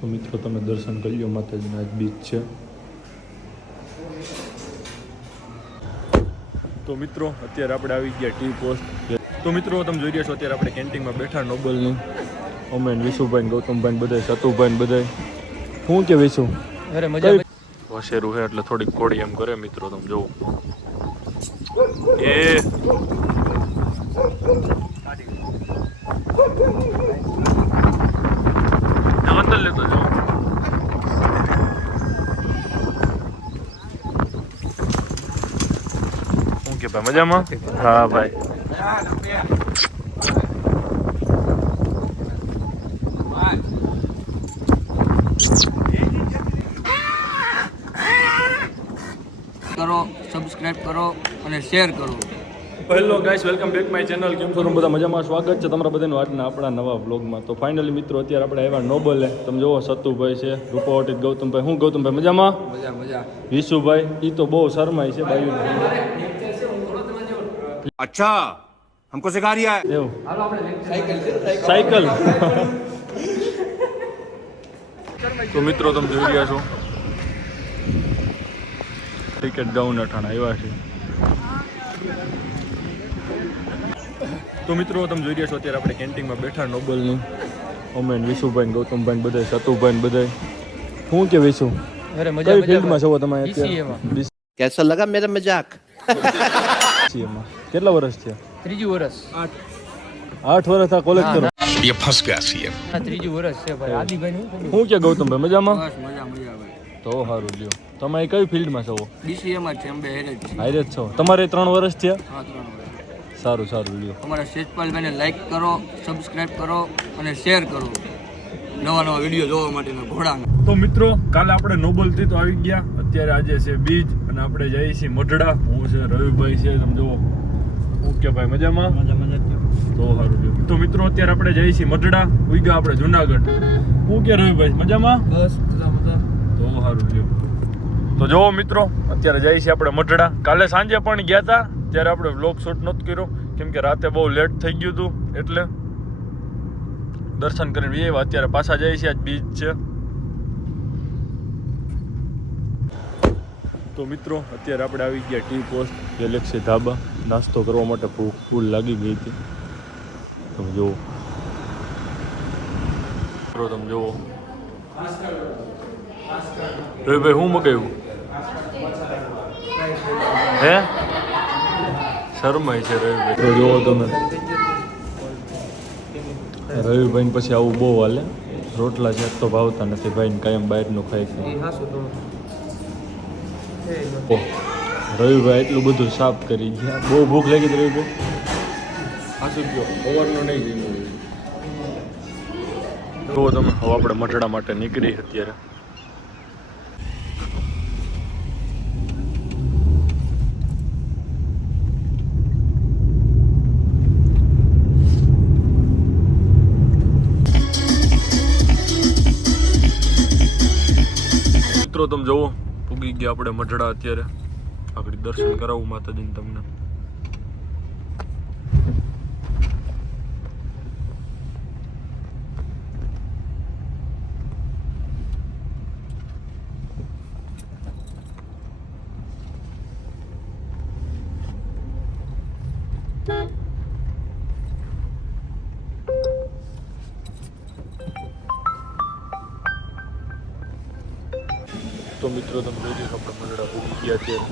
તો મિત્રો તમે દર્શન કરી લો માતાજીના આજ બીચ છે. તો મિત્રો અત્યારે આપણે આવી ગયા ટી પોસ્ટ. તો મિત્રો તમે જોઈ રહ્યા છો અત્યારે આપણે કેન્ટીનમાં બેઠા નોબલની ઓમેન વિશુભાઈ ગૌતમભાઈ બધા સતુભાઈ બધા. શું કે વિશુ અરે મજા વસેરું છે એટલે થોડીક કોડી એમ કરે મિત્રો. તમે જોવો એ અંદર લેતો જાઓ. શું કે ભાઈ મજામાં? હા ભાઈ. કરો, સબસ્ક્રાઇબ કરો અને શેર કરો. Hello guys, welcome back my channel. કેમ છો તમે બધા? મજામાં? સ્વાગત છે તમારા બધાનું આજના આપણા નવા વ્લોગમાં. તો ફાઇનલી મિત્રો અત્યારે આપણે આવ્યા નોબલે. તમે જોવો સતુભાઈ છે, રૂપાવટી ગૌતમભાઈ. હું ગૌતમભાઈ મજામાં? મજા. વિશુભાઈ ઈ તો બહુ શરમાય છે ભાઈ. अच्छा हमको सिखा रिया है એવું સાયકલ. તો મિત્રો તમે જોઈ રહ્યા છો ક્રિકેટ ગ્રાઉન્ડ અઠાણા આવ્યા છે. તો મિત્રો તમે જોઈ રહ્યા છો અત્યારે આપણે કેન્ટીનમાં બેઠા નોબલની ઓમેન વિશુભાઈ ગૌતમભાઈ બધા સતુભાઈ બધા. શું કે વિશુ અરે કઈ ફિલ્ડમાં છો તમે અત્યારે? कैसा लगा मेरा मजाक BCA કેટલા વર્ષ થયા? ત્રીજું વર્ષ. 8 વર્ષ આ કોલેજ કરો. ये फंस गया सीएम. ત્રીજું વર્ષ છે ભાઈ. આદિભાઈ શું કે ગૌતમભાઈ મજામાં? મજા ભાઈ. તો સારું લ્યો. તમે કઈ ફિલ્ડમાં છો? BCA માં છે અંબે હેરેજ છે. હારે જ છો. તમારે 3 વર્ષ થયા? હા 3 વર્ષ. સારું લ્યો. અમારા શેષપાલભાઈને લાઈક કરો, સબસ્ક્રાઇબ કરો અને શેર કરો નવા વિડીયો જોવા માટેના ઘોડા. તો મિત્રો કાલે આપણે નોબલથી તો આવી ગયા. અત્યારે આજે છે બીજ અને આપણે જઈએ છીએ મઢડા. હું છે, રવિભાઈ છે. તમે જુઓ. ઓકે ભાઈ મજામાં? તો સારું લ્યો. તો મિત્રો અત્યારે આપણે જઈએ છીએ મઢડા. ઉઈગા આપણે જુનાગઢ. શું કે રવિભાઈ મજામાં? બસ મજા. તો સારું લ્યો. તો જોવો મિત્રો અત્યારે જઈએ છીએ આપણે મઢડા. કાલે સાંજે પણ ગયા હતા ત્યારે આપણે વ્લોગ શૂટ નહોતો કર્યો કેમ કે રાતે બહુ લેટ થઈ ગયું હતું એટલે દર્શન કરીને આવ્યા. અત્યારે પાછા જઈએ છીએ. આજ બીચ છે. તો મિત્રો અત્યારે આપણે આવી ગયા ટી પોસ્ટ ગેલેક્સી ધાબા. નાસ્તો કરવા માટે ભૂખ ફૂલ લાગી ગઈ હતી. તમે જુઓ તમે જુઓ રવિભાઈ શું મગાવ્યું? હે શરમાય છે રવિભાઈ. તો જુઓ તમે રવિભાઈને પછી આવું બહુ હાલે. રોટલા છે તો ભાવતા નથી ભાઈને, કાયમ બહારનું ખાય છે. રવિભાઈ એટલું બધું સાફ કરી ગયા. બહુ ભૂખ લાગી હતી રવિભાઈ. હાસું ગયો ઓવરનો નહીં જઈ. તો તમે હવે આપણે મટડા માટે નીકળી અત્યારે. મિત્રો તમે જુઓ પૂગી ગયા આપણે મઢડા. અત્યારે આગળ દર્શન કરાવું માતાજીને તમને. તો મિત્રો તમે જોઈ લો આપણે મઢડા પૂગી ગયા અત્યારે.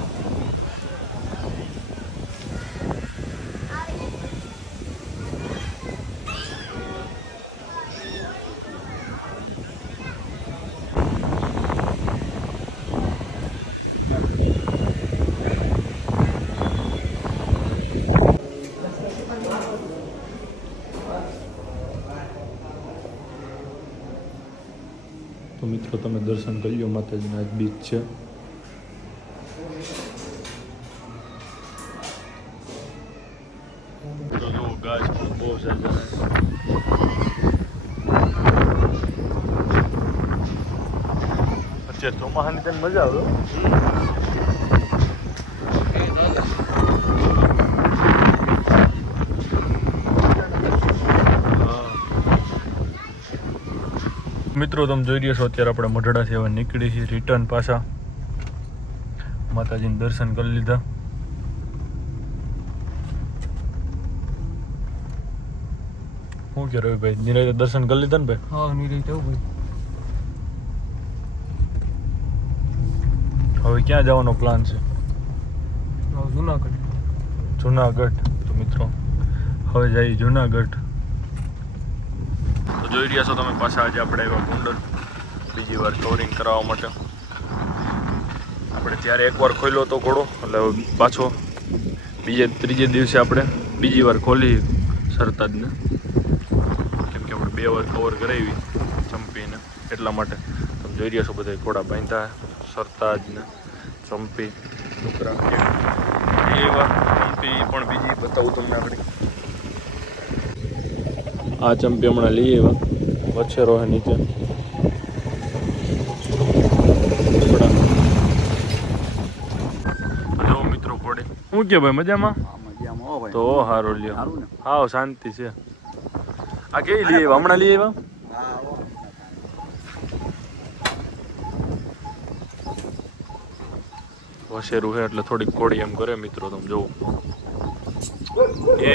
તો મિત્રો તમે દર્શન કરી લો માતાજીના આજ બીચ છે. તો જો ગાય બહુ સારા અત્યારે ચોમાસાની તને મજા આવે. મિત્રો તમે જોઈ રહ્યા છો અત્યારે આપણે મોઢડાથી હવે નીકળી છીએ રિટર્ન પાછા માતાજીને દર્શન કરી લીધા. શું કે રવિભાઈ નિરાતે દર્શન કરી લીધા ને ભાઈ? હા નિરાતે ભાઈ. હવે ક્યાં જવાનો પ્લાન છે? જુનાગઢ. જુનાગઢ. તો મિત્રો હવે જઈએ જુનાગઢ. તો જોઈ રહ્યા છો તમે પાછા આજે આપણે એવા ગોંડલ બીજી વાર કવરિંગ કરાવવા માટે. આપણે ત્યારે એકવાર ખોલ્યો હતો ઘોડો એટલે હવે પાછો ત્રીજે દિવસે આપણે બીજી વાર ખોલી સરતાજને, કેમ કે આપણે 2 વાર કવર કરાવી ચંપીને એટલા માટે. તમે જોઈ રહ્યા છો બધા ઘોડા બાંધ્યા સરતાજને ચંપી ડુકરા એવા. ચંપી પણ બીજી બતાવું તમને આપણે. આ ચંપી હમણાં લઈએ એવા વચ્ચે રોહે નીચે. જો મિત્રો પડે શું કે ભાઈ મજામાં? તો હારો લ્યો. હા શાંતિ છે. આ કેવી લઈએ હમણાં લઈએ એવા? વસેરું છે એટલે થોડીક કોડી એમ કરે મિત્રો. તમે જોવો એ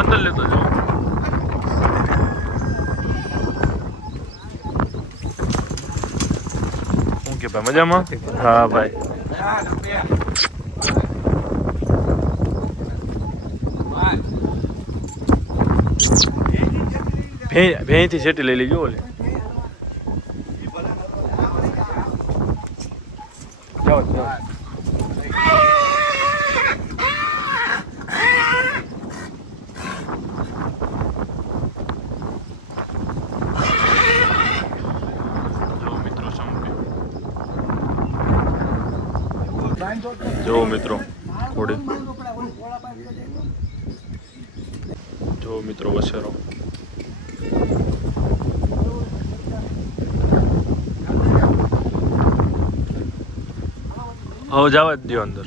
અંદર લેતો જાઓ. શું કે ભાઈ મજામાં? હા ભાઈ. ભેંથી સેટી લઈ લેજો. ઓલે જાઓ જાઓ. જો મિત્રો ઘોડી. જો મિત્રો વસેરો. હવે જવા જ દો અંદર.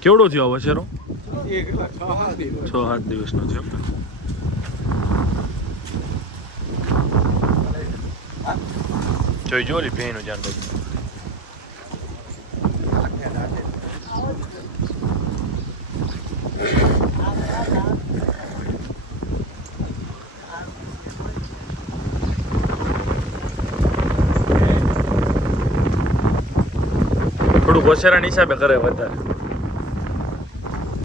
કેવડો થયો વસેરો? 6-7 દિવસનો થયો. જોઈ જો લી ભેંનું ધ્યાન રાખજો. થોડુંક વસેરાના હિસાબે કરે વધારે.